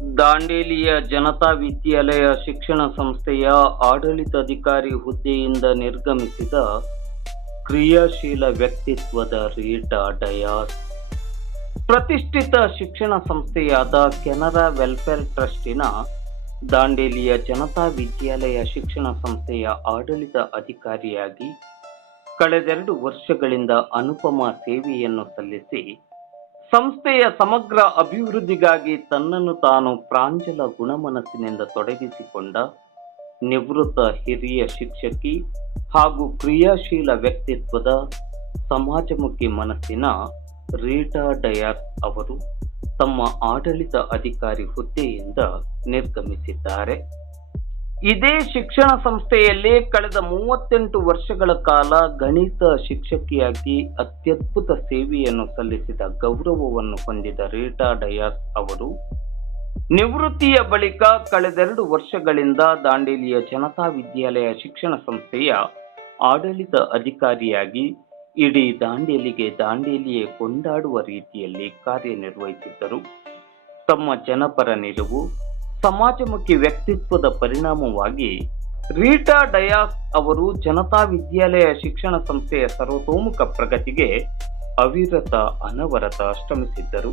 ದಾಂಡೇಲಿಯ ಜನತಾ ವಿದ್ಯಾಲಯ ಶಿಕ್ಷಣ ಸಂಸ್ಥೆಯ ಆಡಳಿತಾಧಿಕಾರಿ ಹುದ್ದೆಯಿಂದ ನಿರ್ಗಮಿಸಿದ ಕ್ರಿಯಾಶೀಲ ವ್ಯಕ್ತಿತ್ವದ ರೀಟಾ ಡಯಾಸ್. ಪ್ರತಿಷ್ಠಿತ ಶಿಕ್ಷಣ ಸಂಸ್ಥೆಯಾದ ಕೆನರಾ ವೆಲ್ಫೇರ್ ಟ್ರಸ್ಟಿನ ದಾಂಡೇಲಿಯ ಜನತಾ ವಿದ್ಯಾಲಯ ಶಿಕ್ಷಣ ಸಂಸ್ಥೆಯ ಆಡಳಿತ ಅಧಿಕಾರಿಯಾಗಿ ಕಳೆದೆರಡು ವರ್ಷಗಳಿಂದ ಅನುಪಮ ಸೇವೆಯನ್ನು ಸಲ್ಲಿಸಿ ಸಂಸ್ಥೆಯ ಸಮಗ್ರ ಅಭಿವೃದ್ಧಿಗಾಗಿ ತನ್ನನ್ನು ತಾನು ಪ್ರಾಂಜಲ ಗುಣಮನಸ್ಸಿನಿಂದ ತೊಡಗಿಸಿಕೊಂಡ ನಿವೃತ್ತ ಹಿರಿಯ ಶಿಕ್ಷಕಿ ಹಾಗೂ ಕ್ರಿಯಾಶೀಲ ವ್ಯಕ್ತಿತ್ವದ ಸಮಾಜಮುಖಿ ಮನಸ್ಸಿನ ರೀಟಾ ಡಯಾಸ್ ಅವರು ತಮ್ಮ ಆಡಳಿತ ಅಧಿಕಾರಿ ಹುದ್ದೆಯಿಂದ ನಿರ್ಗಮಿಸಿದ್ದಾರೆ. ಇದೇ ಶಿಕ್ಷಣ ಸಂಸ್ಥೆಯಲ್ಲಿ ಕಳೆದ 38 ವರ್ಷಗಳ ಕಾಲ ಗಣಿತ ಶಿಕ್ಷಕಿಯಾಗಿ ಅತ್ಯದ್ಭುತ ಸೇವೆಯನ್ನು ಸಲ್ಲಿಸಿದ ಗೌರವವನ್ನು ಹೊಂದಿದ ರೀಟಾ ಡಯಾಸ್ ಅವರು ನಿವೃತ್ತಿಯ ಬಳಿಕ ಕಳೆದೆರಡು ವರ್ಷಗಳಿಂದ ದಾಂಡೇಲಿಯ ಜನತಾ ವಿದ್ಯಾಲಯ ಶಿಕ್ಷಣ ಸಂಸ್ಥೆಯ ಆಡಳಿತ ಅಧಿಕಾರಿಯಾಗಿ ಇಡೀ ದಾಂಡೇಲಿಯೇ ಕೊಂಡಾಡುವ ರೀತಿಯಲ್ಲಿ ಕಾರ್ಯನಿರ್ವಹಿಸಿದ್ದರು. ತಮ್ಮ ಜನಪರ ನಿಲುವು, ಸಮಾಜಮುಖಿ ವ್ಯಕ್ತಿತ್ವದ ಪರಿಣಾಮವಾಗಿ ರೀಟಾ ಡಯಾಸ್ ಅವರು ಜನತಾ ವಿದ್ಯಾಲಯ ಶಿಕ್ಷಣ ಸಂಸ್ಥೆಯ ಸರ್ವತೋಮುಖ ಪ್ರಗತಿಗೆ ಅವಿರತ ಅನವರತ ಶ್ರಮಿಸಿದ್ದರು.